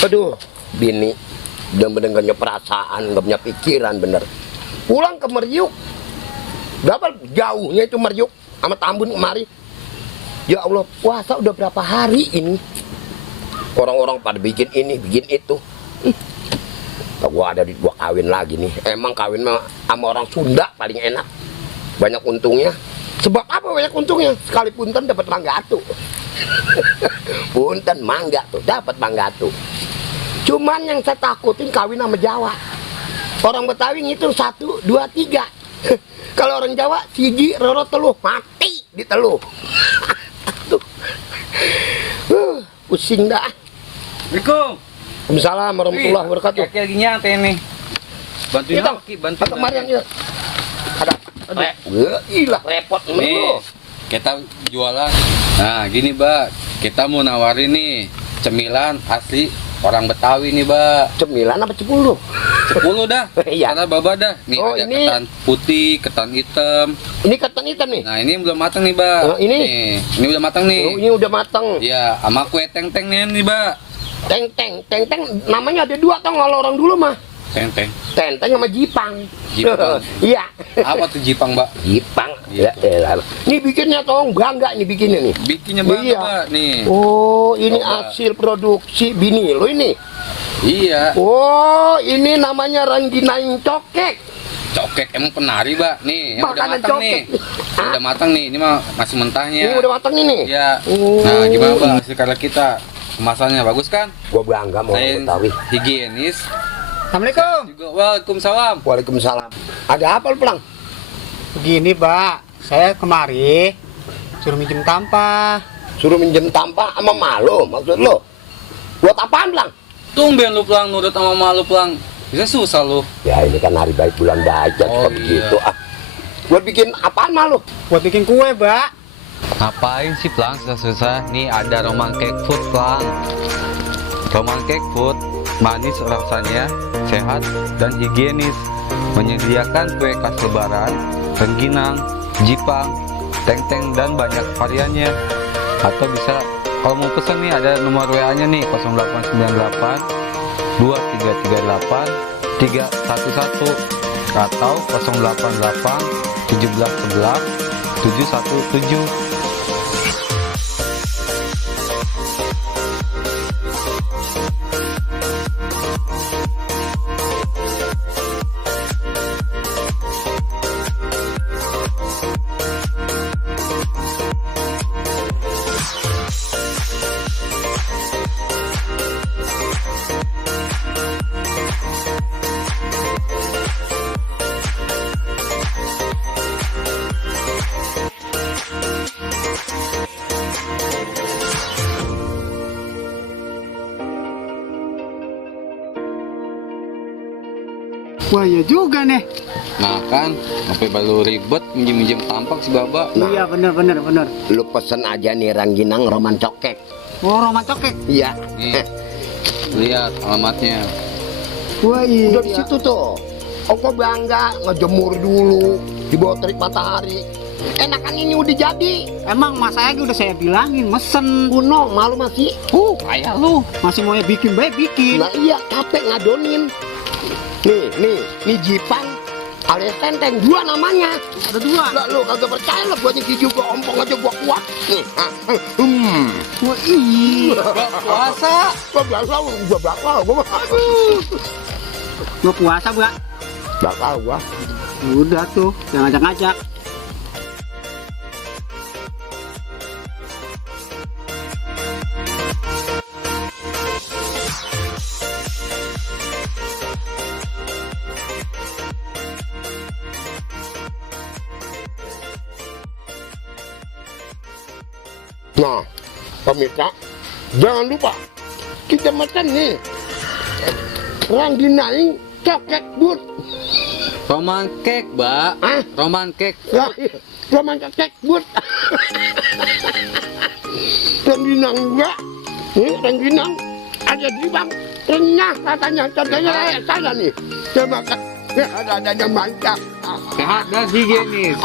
Aduh, bini bener-bener gak punya perasaan, gak punya pikiran bener. Pulang ke Meriuk, berapa jauhnya itu Meriuk sama Tambun kemari. Ya Allah, puasa udah berapa hari ini? Orang-orang pada bikin ini, bikin itu. Gua ada di gua kawin lagi nih. Emang kawin sama orang Sunda paling enak, banyak untungnya. Sebab apa banyak untungnya? Sekali punten dapat manggatu. Punten mangga tuh dapat manggatu. Cuman yang saya takutin kawin sama Jawa. Orang Betawi itu 1, 2, 3. Kalau orang Jawa siji roro teluh mati di teluh. Pusing dah. Assalamualaikum. Waalaikumsalam warahmatullahi wabarakatuh. Kayak gini yang ini. Bantuin Kita, Ki, bantuin. kemarin ya. Ada. Ilah repot Nih, lu. kita jualan. Nah, gini, Mbak. Kita mau nawarin nih cemilan asli orang Betawi nih, Mbak. Cemilan apa 10? 10 dah. Iya. Karena Baba dah. Nih Oh, ada ini- ketan putih, ketan hitam. Ini ketan hitam nih. Nah, ini belum matang nih, Mbak. Oh, ini? Nih, ini udah matang nih. Oh, ini udah matang. Iya, sama kue teng-teng nih, Mbak. Teng-teng namanya ada 2 tong kalau orang dulu mah. Teng-teng. Tenteng sama Jipang. Jipang. Iya. Apa tuh Jipang, Mbak? Jipang. Ya elah. Ini bikinnya tong bangga nih bikinnya nih. Bikinnya Mbak, Iya. Mbak. Nih. Oh, ini Coba. hasil produksi bini lo ini. Iya. Oh, ini namanya rangginaing cokek. Cokek emang penari, Mbak. Nih, yang udah Makanan matang nih. cokek. Yang udah matang nih. Ini mah masih mentahnya. Ini udah matang ini. Iya. Oh. Nah, gimana, Mbak? Hasil karya kita. Kemasannya bagus kan? Gua bangga mau Saya Betawi. higienis. Assalamualaikum. Juga Waalaikumsalam. Waalaikumsalam. Ada apa lu Pelang? Begini, Mbak. Saya kemari suruh minjem tampah. Suruh minjem tampah sama malu maksud lo? Buat apaan Pelang? Tumben lu pulang nurut sama malu pulang. Bisa susah lu. Ya ini kan hari baik bulan baik Oh, suka iya. begitu ah. Buat bikin apaan malu? Buat bikin kue, Mbak. Ngapain sih Plang susah-susah? Nih ada Roman Cake Food Plang. Roman Cake Food manis rasanya, sehat dan higienis. Menyediakan kue khas lebaran, rengginang, jipang, teng-teng dan banyak variannya. Atau bisa kalau mau pesen nih ada nomor WA-nya nih 0898 2338 311 atau 088 1711 717. Wah, iya juga nih. Nah kan, sampai baru ribet minjem tampak si Baba. Nah. Iya, bener. Lu pesen aja nih rangginang roman cokek. Oh, Roman cokek. Iya. Nih, lihat alamatnya. Wah, iya. Udah di situ tuh. Oko bangga ngejemur dulu di bawah terik matahari. Enakan ini udah jadi. Emang mas saya udah saya bilangin mesen. Kuno malu masih. Kayak lu. Masih mau bikin baik bikin. Nah iya capek ngadonin. Nih Jipang alias tenteng 2 namanya. Ada 2. Lah lu kagak percaya lah gua nyiki juga ompong aja gua kuat. Nih. Wah, iya. Puasa. Gua biasa gua bakal gua. Gua puasa, Mbak. Bakal gua. Udah tuh, jangan ngajak-ngajak. Nah, pemirsa, jangan lupa kita makan nih rangginaing cokek but. Roman Cake, Mbak. Hah? Roman Cake. Lah, roman cokek but. Rangginang enggak? Rangginang ada di bang. Renyah katanya, contohnya kayak saya nih. Saya makan, ada yang mantap. Sehat dan higienis.